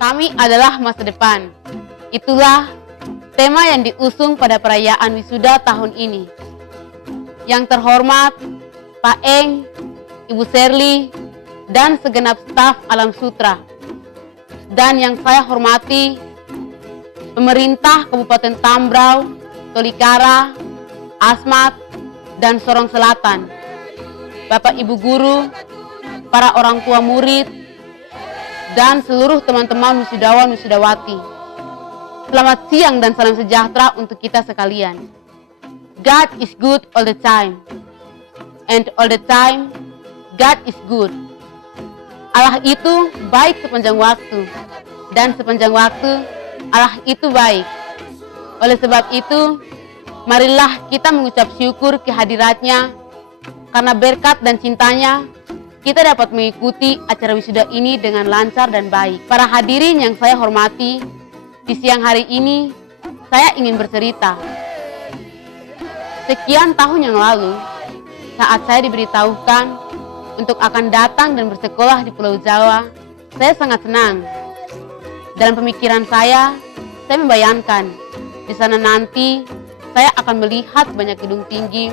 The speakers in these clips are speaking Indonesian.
Kami adalah masa depan. Itulah tema yang diusung pada perayaan wisuda tahun ini. Yang terhormat Pak Eng, Ibu Sherly, dan segenap staf Alam Sutra. Dan yang saya hormati pemerintah Kabupaten Tambrau, Tolikara, Asmat, dan Sorong Selatan. Bapak Ibu guru, para orang tua murid, dan seluruh teman-teman wisudawan wisudawati. Selamat siang dan salam sejahtera untuk kita sekalian. God is good all the time. And all the time, God is good. Allah itu baik sepanjang waktu. Dan sepanjang waktu, Allah itu baik. Oleh sebab itu, marilah kita mengucap syukur kehadiratnya. Karena berkat dan cintanya, kita dapat mengikuti acara wisuda ini dengan lancar dan baik. Para hadirin yang saya hormati, di siang hari ini saya ingin bercerita. Sekian tahun yang lalu, saat saya diberitahukan untuk akan datang dan bersekolah di Pulau Jawa, saya sangat senang. Dalam pemikiran saya membayangkan di sana nanti saya akan melihat banyak gedung tinggi,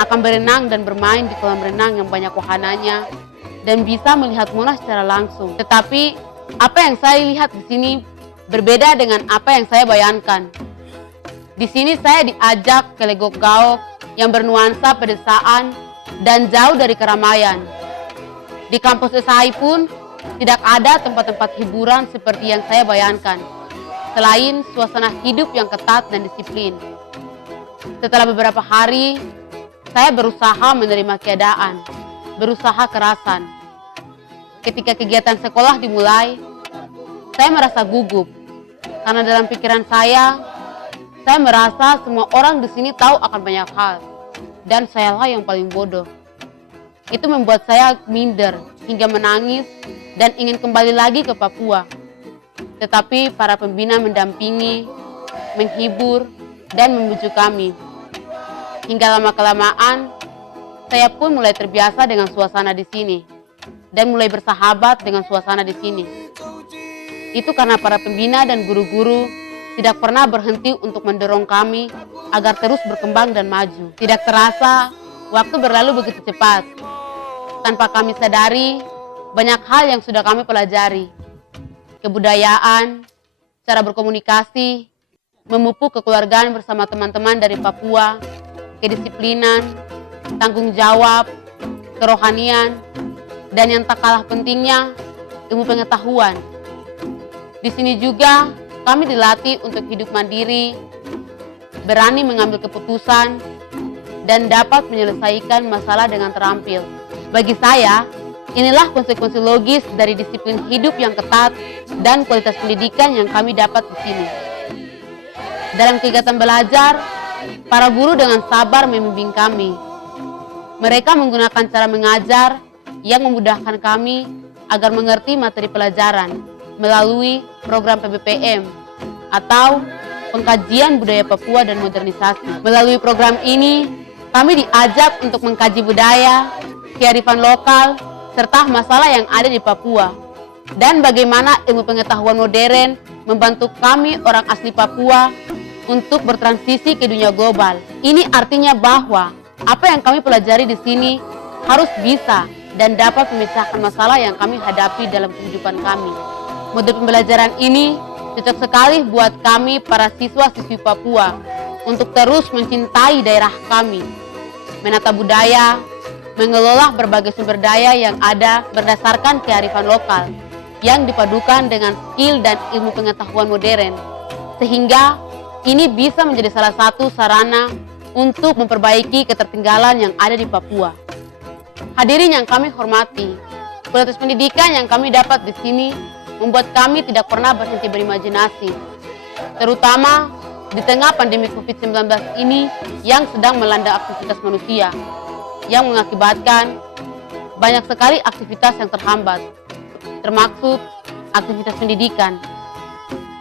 akan berenang dan bermain di kolam renang yang banyak wahananya, dan bisa melihat Monas secara langsung. Tetapi apa yang saya lihat di sini berbeda dengan apa yang saya bayangkan. Di sini saya diajak ke legok-gaok yang bernuansa pedesaan dan jauh dari keramaian. Di kampus SHI pun tidak ada tempat-tempat hiburan seperti yang saya bayangkan, selain suasana hidup yang ketat dan disiplin. Setelah beberapa hari, saya berusaha menerima keadaan, berusaha kerasan. Ketika kegiatan sekolah dimulai, saya merasa gugup. Karena dalam pikiran saya merasa semua orang di sini tahu akan banyak hal. Dan sayalah yang paling bodoh. Itu membuat saya minder hingga menangis dan ingin kembali lagi ke Papua. Tetapi para pembina mendampingi, menghibur, dan membujuk kami. Hingga lama-kelamaan, saya pun mulai terbiasa dengan suasana di sini dan mulai bersahabat dengan suasana di sini. Itu karena para pembina dan guru-guru tidak pernah berhenti untuk mendorong kami agar terus berkembang dan maju. Tidak terasa, waktu berlalu begitu cepat. Tanpa kami sadari, banyak hal yang sudah kami pelajari. Kebudayaan, cara berkomunikasi, memupuk kekeluargaan bersama teman-teman dari Papua, kedisiplinan, tanggung jawab, kerohanian, dan yang tak kalah pentingnya, ilmu pengetahuan. Di sini juga kami dilatih untuk hidup mandiri, berani mengambil keputusan, dan dapat menyelesaikan masalah dengan terampil. Bagi saya, inilah konsekuensi logis dari disiplin hidup yang ketat dan kualitas pendidikan yang kami dapat di sini. Dalam kegiatan belajar, para guru dengan sabar membimbing kami. Mereka menggunakan cara mengajar yang memudahkan kami agar mengerti materi pelajaran melalui program PBPM atau Pengkajian Budaya Papua dan Modernisasi. Melalui program ini, kami diajak untuk mengkaji budaya, kearifan lokal, serta masalah yang ada di Papua. Dan bagaimana ilmu pengetahuan modern membantu kami orang asli Papua untuk bertransisi ke dunia global. Ini artinya bahwa apa yang kami pelajari di sini harus bisa dan dapat memecahkan masalah yang kami hadapi dalam kehidupan kami. Modul pembelajaran ini cocok sekali buat kami para siswa-siswi Papua untuk terus mencintai daerah kami, menata budaya, mengelola berbagai sumber daya yang ada berdasarkan kearifan lokal yang dipadukan dengan skill dan ilmu pengetahuan modern, sehingga ini bisa menjadi salah satu sarana untuk memperbaiki ketertinggalan yang ada di Papua. Hadirin yang kami hormati, kualitas pendidikan yang kami dapat di sini membuat kami tidak pernah berhenti berimajinasi, terutama di tengah pandemi COVID-19 ini yang sedang melanda aktivitas manusia, yang mengakibatkan banyak sekali aktivitas yang terhambat, termaksud aktivitas pendidikan.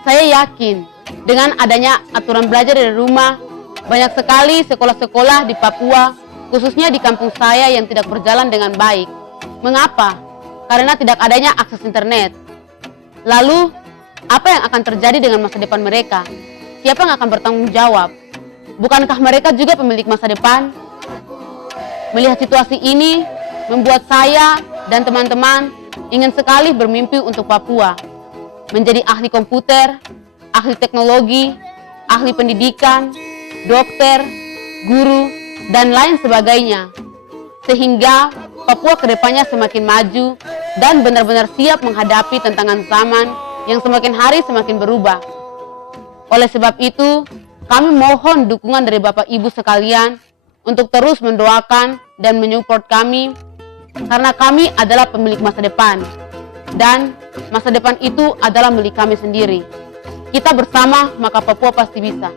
Saya yakin dengan adanya aturan belajar dari rumah, banyak sekali sekolah-sekolah di Papua, khususnya di kampung saya yang tidak berjalan dengan baik. Mengapa? Karena tidak adanya akses internet. Lalu, Apa yang akan terjadi dengan masa depan mereka? Siapa yang akan bertanggung jawab? Bukankah mereka juga pemilik masa depan? Melihat situasi ini membuat saya dan teman-teman ingin sekali bermimpi untuk Papua. Menjadi ahli komputer, ahli teknologi, ahli pendidikan, dokter, guru, dan lain sebagainya. Sehingga Papua kedepannya semakin maju dan benar-benar siap menghadapi tantangan zaman yang semakin hari semakin berubah. Oleh sebab itu, kami mohon dukungan dari Bapak Ibu sekalian untuk terus mendoakan dan menyupport kami, karena kami adalah pemilik masa depan. Dan masa depan itu adalah milik kami sendiri. Kita bersama, maka Papua pasti bisa.